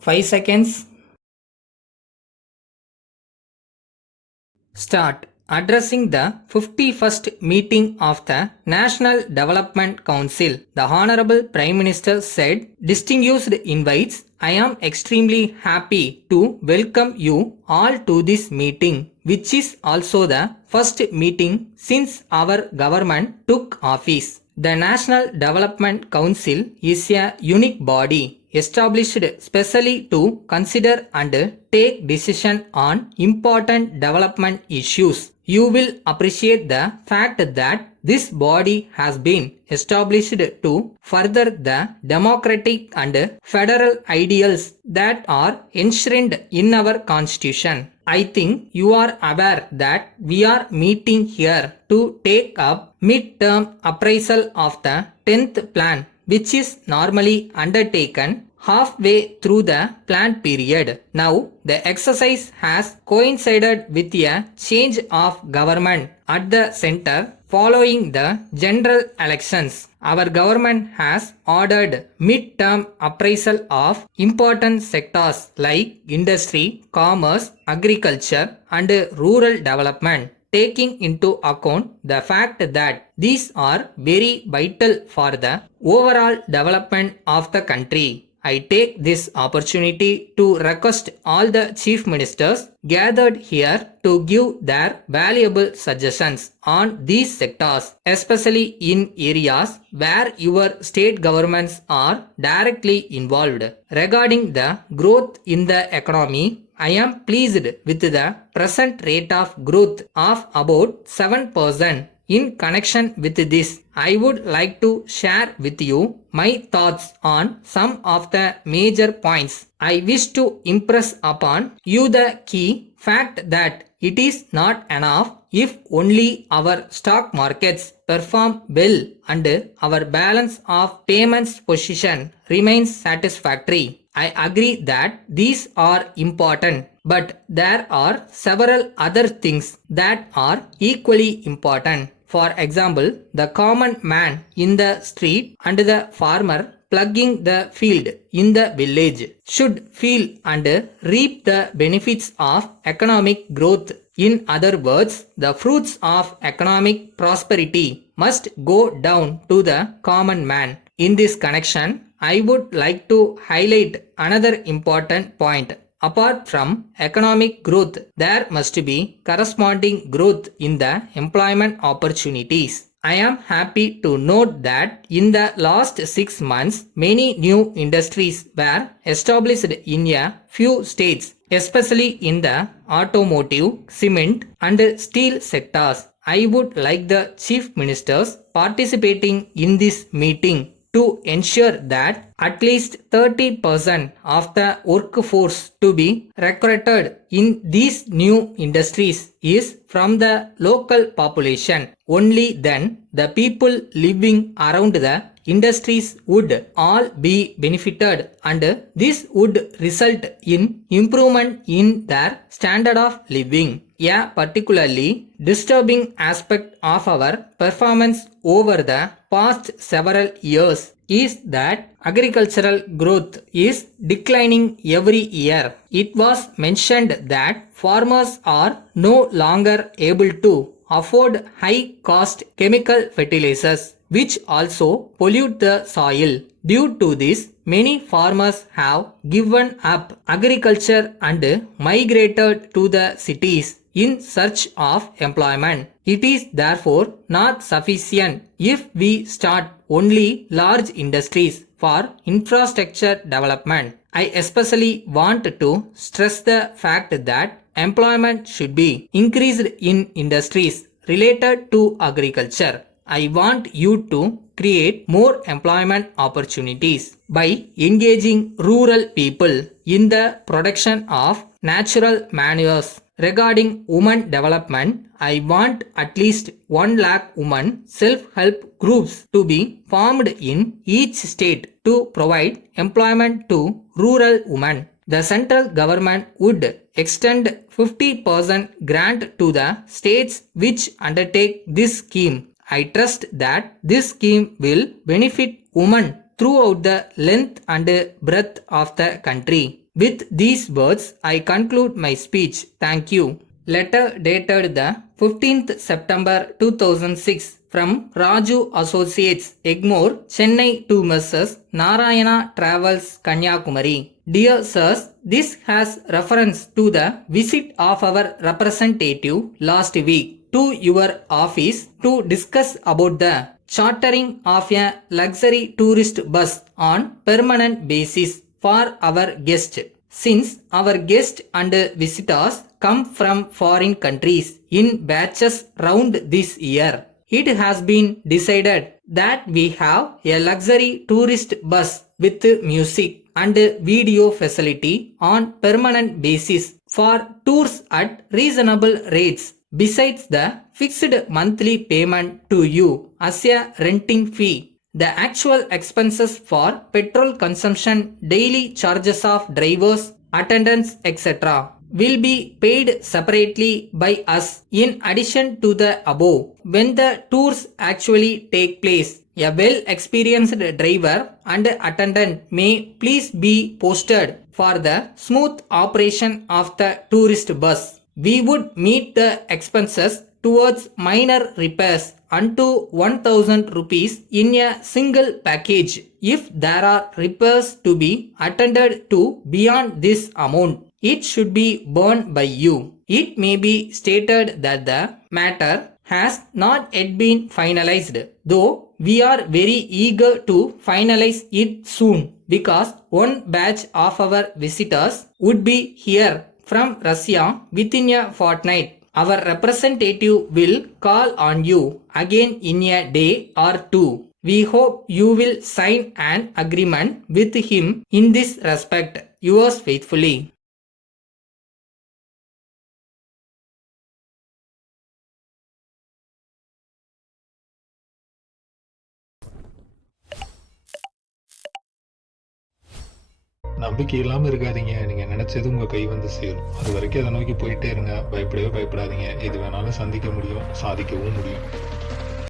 5 seconds. Start. Addressing the 51st meeting of the National Development Council, the Honorable Prime Minister said, "Distinguished invites, I am extremely happy to welcome you all to this meeting, which is also the first meeting since our government took office. The National Development Council is a unique body established specially to consider and take decision on important development issues. You will appreciate the fact that this body has been established to further the democratic and federal ideals that are enshrined in our constitution. I think you are aware that we are meeting here to take up mid-term appraisal of the 10th plan, which is normally undertaken halfway through the planned period. Now, the exercise has coincided with a change of government at the center following the general elections. Our government has ordered mid-term appraisal of important sectors like industry, commerce, agriculture, and rural development, taking into account the fact that these are very vital for the overall development of the country. I take this opportunity to request all the chief ministers gathered here to give their valuable suggestions on these sectors, especially in areas where your state governments are directly involved. Regarding the growth in the economy, I am pleased with the present rate of growth of about 7%. In connection with this, I would like to share with you my thoughts on some of the major points. I wish to impress upon you the key fact that it is not enough if only our stock markets perform well and our balance of payments position remains satisfactory. I agree that these are important, but there are several other things that are equally important. For example, the common man in the street and the farmer plugging the field in the village should feel and reap the benefits of economic growth. In other words, the fruits of economic prosperity must go down to the common man. In this connection, I would like to highlight another important point. Apart from economic growth, there must be corresponding growth in the employment opportunities. I am happy to note that in the last 6 months, many new industries were established in a few states, especially in the automotive, cement, and steel sectors. I would like the chief ministers participating in this meeting to ensure that at least 30% of the workforce to be recruited in these new industries is from the local population. Only then the people living around the industries would all be benefited and this would result in improvement in their standard of living. A particularly disturbing aspect of our performance over the past several years is that agricultural growth is declining every year. It was mentioned that farmers are no longer able to afford high cost chemical fertilizers, which also pollute the soil. Due to this, many farmers have given up agriculture and migrated to the cities in search of employment. It is therefore not sufficient if we start only large industries for infrastructure development. I especially want to stress the fact that employment should be increased in industries related to agriculture. I want you to create more employment opportunities by engaging rural people in the production of natural manures. Regarding women development, I want at least 1 lakh women self-help groups to be formed in each state to provide employment to rural women. The central government would extend 50% grant to the states which undertake this scheme. I trust that this scheme will benefit women throughout the length and breadth of the country. With these words, I conclude my speech. Thank you. Letter dated the 15th September 2006 from Raju Associates, Egmore, Chennai to Mrs. Narayana Travels, Kanyakumari. Dear sirs, this has reference to the visit of our representative last week to your office to discuss about the chartering of a luxury tourist bus on permanent basis for our guest. Since our guests and visitors come from foreign countries in batches round this year, it has been decided that we have a luxury tourist bus with music and video facility on permanent basis for tours at reasonable rates, besides the fixed monthly payment to you as a renting fee. The actual expenses for petrol consumption, daily charges of drivers, attendants, etc. will be paid separately by us in addition to the above when the tours actually take place. A well-experienced driver and attendant may please be posted for the smooth operation of the tourist bus. We would meet the expenses towards minor repairs unto 1000 rupees in a single package. If there are repairs to be attended to beyond this amount, it should be borne by you. It may be stated that the matter has not yet been finalized, though we are very eager to finalize it soon because one batch of our visitors would be here from Russia within a fortnight. Our representative will call on you again in a day or two. We hope you will sign an agreement with him in this respect. Yours faithfully. நம்பிக்கை இல்லாமல் இருக்காதீங்க. நீங்கள் நினச்சது உங்கள் கை வந்து சேரும். அது வரைக்கும் அதை நோக்கி போயிட்டே இருங்க. பயப்படவே பயப்படாதீங்க. எது வேணாலும் சந்திக்க முடியும், சாதிக்கவும் முடியும்.